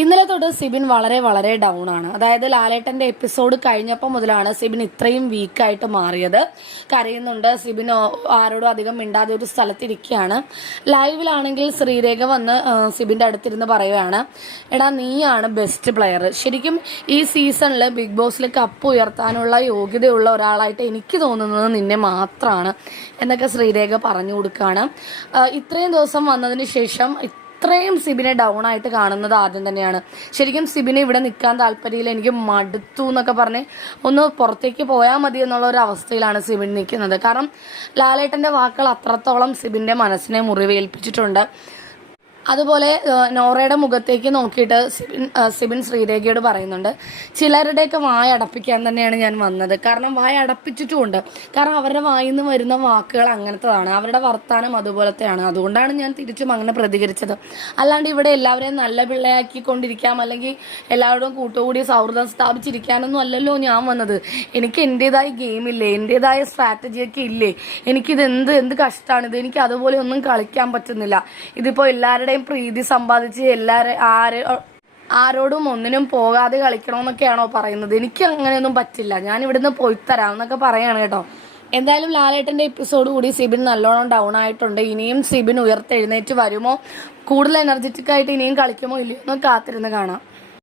ഇന്നലെ തൊട്ട് സിബിൻ വളരെ വളരെ ഡൗൺ ആണ്. അതായത് ലാലേട്ടന്റെ എപ്പിസോഡ് കഴിഞ്ഞപ്പോൾ മുതലാണ് സിബിൻ ഇത്രയും വീക്കായിട്ട് മാറിയത്. കരയുന്നുണ്ട്. സിബിൻ ആരോടും അധികം മിണ്ടാതെ ഒരു സ്ഥലത്തിരിക്കുകയാണ്. ലൈവിലാണെങ്കിൽ ശ്രീരേഖ വന്ന് സിബിൻ്റെ അടുത്തിരുന്ന് പറയുകയാണ്, എടാ നീയാണ് ബെസ്റ്റ് പ്ലെയർ, ശരിക്കും ഈ സീസണിൽ ബിഗ് ബോസിൽ കപ്പ് ഉയർത്താനുള്ള യോഗ്യതയുള്ള ഒരാളായിട്ട് എനിക്ക് തോന്നുന്നത് നിന്നെ മാത്രമാണ് എന്നൊക്കെ ശ്രീരേഖ പറഞ്ഞു കൊടുക്കുകയാണ്. ഇത്രയും ദിവസം വന്നതിന് ശേഷം ഇത്രയും സിബിനെ ഡൗൺ ആയിട്ട് കാണുന്നത് ആദ്യം തന്നെയാണ്. ശരിക്കും സിബിനെ ഇവിടെ നിൽക്കാൻ താല്പര്യമില്ല, എനിക്ക് മടുത്തു എന്നൊക്കെ പറഞ്ഞ് ഒന്ന് പുറത്തേക്ക് പോയാൽ മതി എന്നുള്ള ഒരു അവസ്ഥയിലാണ് സിബിൻ നിൽക്കുന്നത്. കാരണം ലാലേട്ടൻ്റെ വാക്കുകൾ അത്രത്തോളം സിബിൻ്റെ മനസ്സിനെ മുറിവേൽപ്പിച്ചിട്ടുണ്ട്. അതുപോലെ നോറയുടെ മുഖത്തേക്ക് നോക്കിയിട്ട് സിബിൻ ശ്രീരേഖയോട് പറയുന്നുണ്ട്, ചിലരുടെയൊക്കെ വായ അടപ്പിക്കാൻ തന്നെയാണ് ഞാൻ വന്നത്. കാരണം വായ അടപ്പിച്ചിട്ടുമുണ്ട്. കാരണം അവരുടെ വായിൽ നിന്ന് വരുന്ന വാക്കുകൾ അങ്ങനത്തതാണ്, അവരുടെ വർത്താനം അതുപോലത്തെയാണ്. അതുകൊണ്ടാണ് ഞാൻ തിരിച്ചും അങ്ങനെ പ്രതികരിച്ചത്. അല്ലാണ്ട് ഇവിടെ എല്ലാവരെയും നല്ല പിള്ളയാക്കിക്കൊണ്ടിരിക്കാം, അല്ലെങ്കിൽ എല്ലാവരോടും കൂട്ടുകൂടി സൗഹൃദം സ്ഥാപിച്ചിരിക്കാനൊന്നും അല്ലല്ലോ ഞാൻ വന്നത്. എനിക്ക് എൻ്റെതായ ഗെയിമില്ലേ, എൻ്റെതായ സ്ട്രാറ്റജിയൊക്കെ ഇല്ലേ, എനിക്കിത് എന്ത് കഷ്ടമാണിത്, എനിക്ക് അതുപോലെ ഒന്നും കളിക്കാൻ പറ്റുന്നില്ല. ഇതിപ്പോൾ എല്ലാവരുടെയും പ്രീതി സമ്പാദിച്ച് ആരോടും ഒന്നിനും പോകാതെ കളിക്കണമെന്നൊക്കെയാണോ പറയുന്നത്? എനിക്ക് അങ്ങനെയൊന്നും പറ്റില്ല, ഞാൻ ഇവിടുന്ന് പോയി തരാം എന്നൊക്കെ പറയാണ് കേട്ടോ. എന്തായാലും ലാലേട്ടൻ്റെ എപ്പിസോഡ് കൂടി സിബിൻ നല്ലോണം ഡൗൺ ആയിട്ടുണ്ട്. ഇനിയും സിബിൻ ഉയർത്തെഴുന്നേറ്റ് വരുമോ, കൂടുതൽ എനർജറ്റിക് ആയിട്ട് ഇനിയും കളിക്കുമോ ഇല്ലയോ എന്ന് കാത്തിരുന്ന് കാണാം.